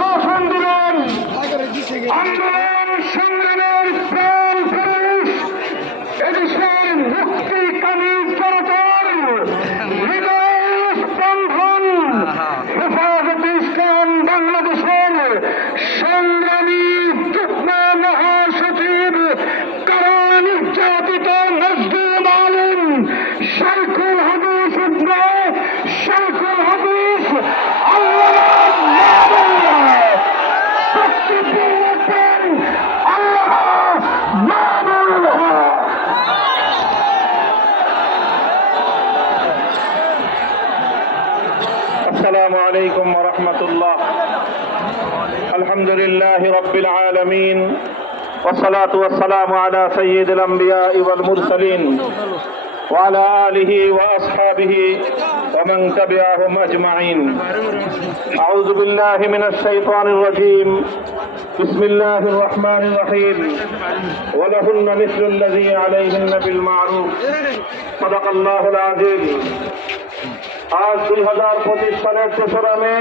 ভাষণ দিলেন আন্দোলন সংগ্রামের প্রাণ পুরুষ এদেশের মুক্তিকামী জনতার হৃদয় স্পন্দন হেফাজতে ইসলাম বাংলাদেশের সংগ্রামী যুগ্ম মহাসচিব কারা নির্যাতিত নজরুল আলম শাইখুল হাদিস ইবনে শাইখুল হাদিস السلام عليكم ورحمة الله. الحمد لله رب العالمين والصلاة والسلام على سيد الأنبياء والمرسلين وعلى آله وأصحابه ومن تبعهم أجمعين. أعوذ بالله من الشيطان الرجيم. بسم الله الرحمن الرحيم. ولهن مثل الذي عليهن بالمعروف. صدق الله العظيم. আজ 2025 সালের 3রা মে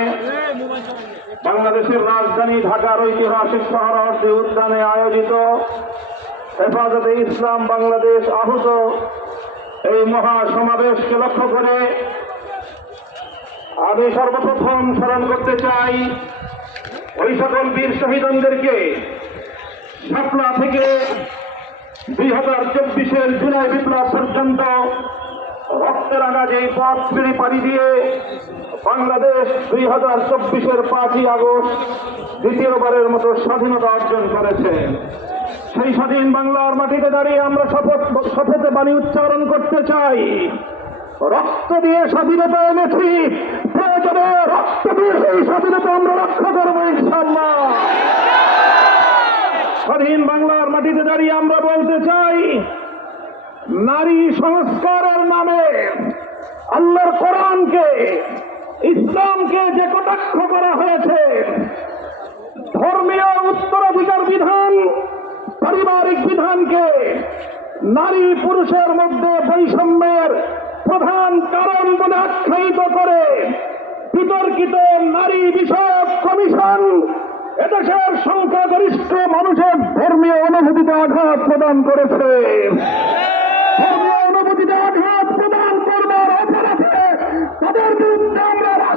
বাংলাদেশের রাজধানী ঢাকার ঐতিহাসিক সোহরাওয়ার্দী উদ্যানে আয়োজিত হেফাজতে ইসলাম বাংলাদেশ আহত এই মহা সমাবেশকে লক্ষ্য করে আমি সর্বপ্রথম স্মরণ করতে চাই ওই সকল বীর শহীদদেরকে শাপলা থেকে 2024-এর জুলাই বিপ্লব পর্যন্ত রক্তের আগাজে পথ পাড়ি দিয়ে বাংলাদেশ 2024-এর 5ই আগস্ট দ্বিতীয়বারের মতো স্বাধীনতা অর্জন করেছে। সেই স্বাধীন বাংলার মাটিতে দাঁড়িয়ে আমরা শপথে বাণী উচ্চারণ করতে চাই, রক্ত দিয়ে স্বাধীনতা এনেছি, প্রয়োজনে রক্ত দিয়ে সেই স্বাধীনতা আমরা রক্ষা করবো ইনশাআল্লাহ। স্বাধীন বাংলার মাটিতে দাঁড়িয়ে আমরা বলতে চাই, নারী সংস্কারের নামে আল্লাহর কোরআনকে ইসলামকে যে কটাক্ষ করা হয়েছে, ধর্মীয় উত্তরাধিকার বিধান পারিবারিক বিধানকে নারী পুরুষের মধ্যে বৈষম্যের প্রধান কারণ বলে আখ্যায়িত করে বিতর্কিত নারী বিষয়ক কমিশন এদেশের সংখ্যাগরিষ্ঠ মানুষের ধর্মীয় অনুভূতিতে আঘাত প্রদান করেছে। ধর্মীয় অনুভূতিতে আঘাত প্রদান করবার অপরাধে তাদের বিরুদ্ধে